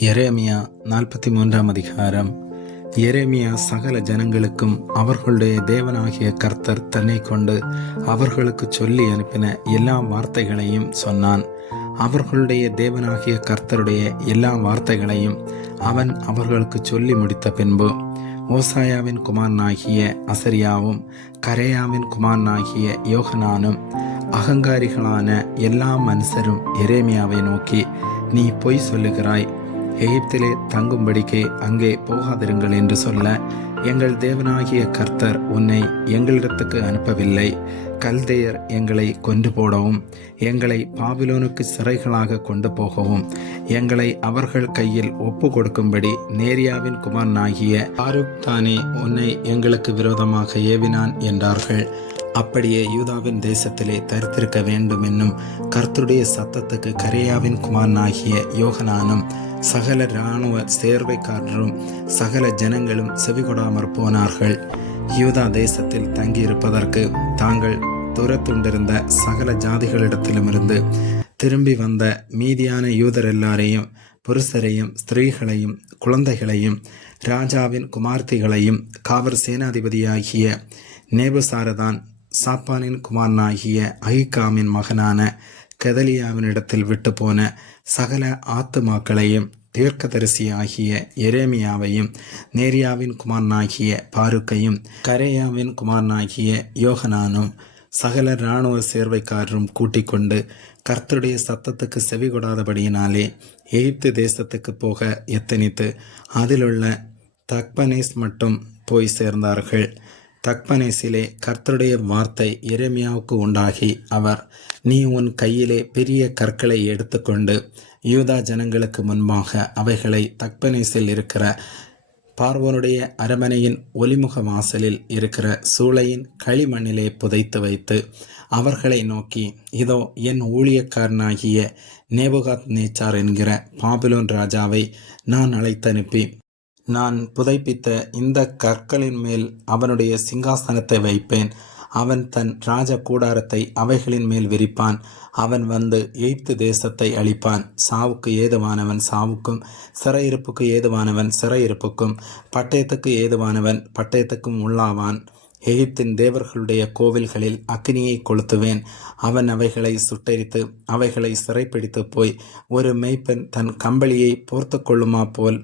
எரேமியா 43 அதிகாரம். எரேமியா சகல ஜனங்களுக்கும் அவர்களுடைய தேவனாகிய கர்த்தர் தன்னை கொண்டு அவர்களுக்கு சொல்லி அனுப்பின எல்லா வார்த்தைகளையும் சொன்னான். அவர்களுடைய தேவனாகிய கர்த்தருடைய எல்லா வார்த்தைகளையும் அவன் அவர்களுக்கு சொல்லி முடித்த பின்பு ஓசாயாவின் குமாரனாகிய அசரியாவும் கரேயாவின் குமாரனாகிய யோகனானும் அகங்காரிகளான எல்லா மனுஷரும் எரேமியாவை நோக்கி, நீ பொய் சொல்லுகிறாய், எகிப்திலே தங்கும்படிக்கு அங்கே போகாதிருங்கள் என்று சொல்ல, எங்கள் தேவனாகிய கர்த்தர் உன்னை எங்களிடத்துக்கு அனுப்பவில்லை. கல்தேயர் எங்களை கொண்டு போடவும் எங்களை பாபிலோனுக்கு சிறைகளாக கொண்டு போகவும் எங்களை அவர்கள் கையில் ஒப்பு கொடுக்கும்படி நேரியாவின் குமாரனாகிய பாரூக் தானே உன்னை எங்களுக்கு விரோதமாக ஏவினான் என்றார்கள். அப்படியே யூதாவின் தேசத்திலே தரித்திருக்க வேண்டும் என்னும் கர்த்தருடைய சத்தத்துக்கு கரேயாவின் குமாரனாகிய யோகனானும் சகல இராணுவ சேர்வைக்காரரும் சகல ஜனங்களும் செவிகொடாமற் போனார்கள். யூதா தேசத்தில் தங்கியிருப்பதற்கு தாங்கள் துரத்துண்டிருந்த சகல ஜாதிகளிடத்திலுமிருந்து திரும்பி வந்த மீதியான யூதர் எல்லாரையும், புருஷரையும் ஸ்திரீகளையும் குழந்தைகளையும் ராஜாவின் குமார்த்திகளையும் காவற் சேனாதிபதியாகிய நேபுசாரதான் சாப்பானின் குமாரனாகிய அகிகாமின் மகனான கெதலியாவினிடத்தில் விட்டு போன சகல ஆத்துமாக்களையும் தீர்க்கதரிசியாகிய எரேமியாவையும் நேரியாவின் குமாரனாகிய பாருக்கையும் கரேயாவின் குமாரனாகிய யோகனானும் சகல இராணுவ சேர்வைக்காரரும் கூட்டிக் கொண்டு கர்த்தருடைய சத்தத்துக்கு செவி கொடாதபடியினாலே எகிப்து தேசத்துக்கு போக எத்தனித்து அதிலுள்ள தக்பனேஸ் மட்டும் போய் சேர்ந்தார்கள். தக்பனேசிலே கர்த்தருடைய வார்த்தை எரேமியாவுக்கு உண்டாகி, அவர், நீ உன் கையிலே பெரிய கற்களை எடுத்துக்கொண்டு யூதா ஜனங்களுக்கு முன்பாக அவைகளை தக்பனேசில் இருக்கிற பார்வோனுடைய அரமனையின் ஒலிமுக வாசலில் இருக்கிற சூளையின் களிமண்ணிலே புதைத்து வைத்து அவர்களை நோக்கி, இதோ என் ஊழியக்காரனாகிய நேபுகாத் நேச்சார் என்கிற பாபிலோன் ராஜாவை நான் அழைத்தனுப்பி நான் புதைப்பித்த இந்த கற்களின் மேல் அவனுடைய சிங்காசனத்தை வைப்பேன். அவன் தன் ராஜ கூடாரத்தை அவைகளின் மேல் விரிப்பான். அவன் வந்து எகிப்து தேசத்தை அழிப்பான். சாவுக்கு ஏதுவானவன் சாவுக்கும், சிறையிருப்புக்கு ஏதுவானவன் சிறையிருப்புக்கும், பட்டயத்துக்கு ஏதுவானவன் பட்டயத்துக்கும் உள்ளாவான். எகிப்தின் தேவர்களுடைய கோவில்களில் அக்கினியை கொளுத்துவேன். அவன் அவைகளை சுட்டெரித்து அவைகளை சிறைப்பிடித்து போய் ஒரு மேய்ப்பன் தன் கம்பளியை போர்த்து கொள்ளுமா போல்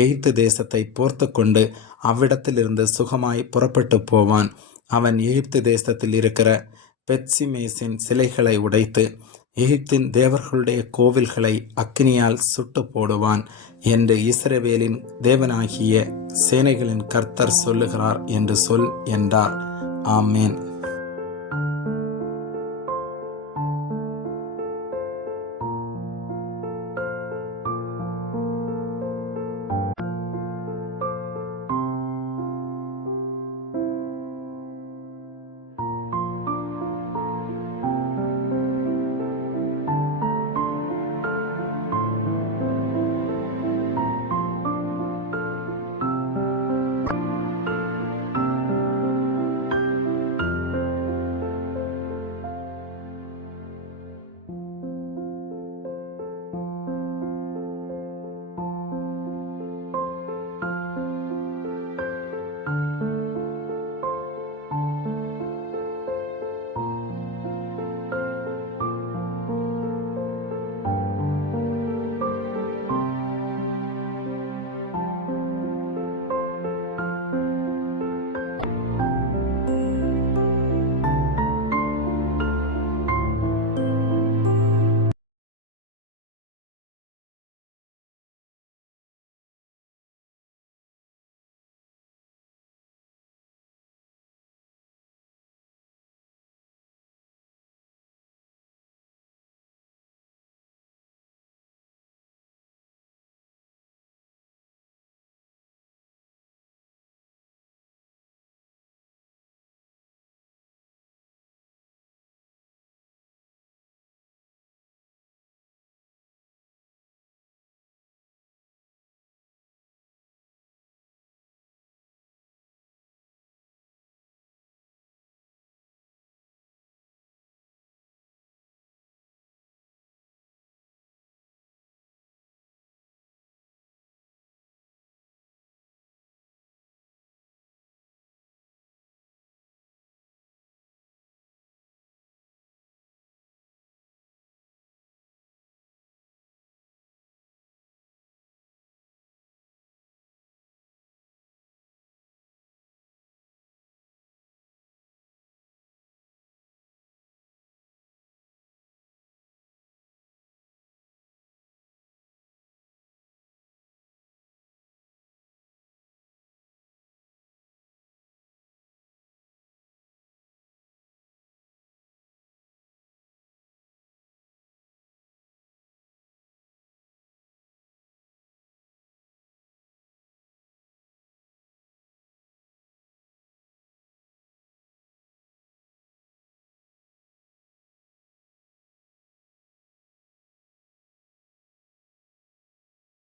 எகிப்து தேசத்தை போர்த்து கொண்டு அவ்விடத்திலிருந்து சுகமாய் புறப்பட்டு போவான். அவன் எகிப்து தேசத்தில் இருக்கிற பெத்சிமேசின் சிலைகளை உடைத்து எகிப்தின் தேவர்களுடைய கோவில்களை அக்கினியால் சுட்டு போடுவான் என்று இஸ்ரவேலின் தேவனாகிய சேனைகளின் கர்த்தர் சொல்லுகிறார் என்று சொல் என்றார். ஆமேன்.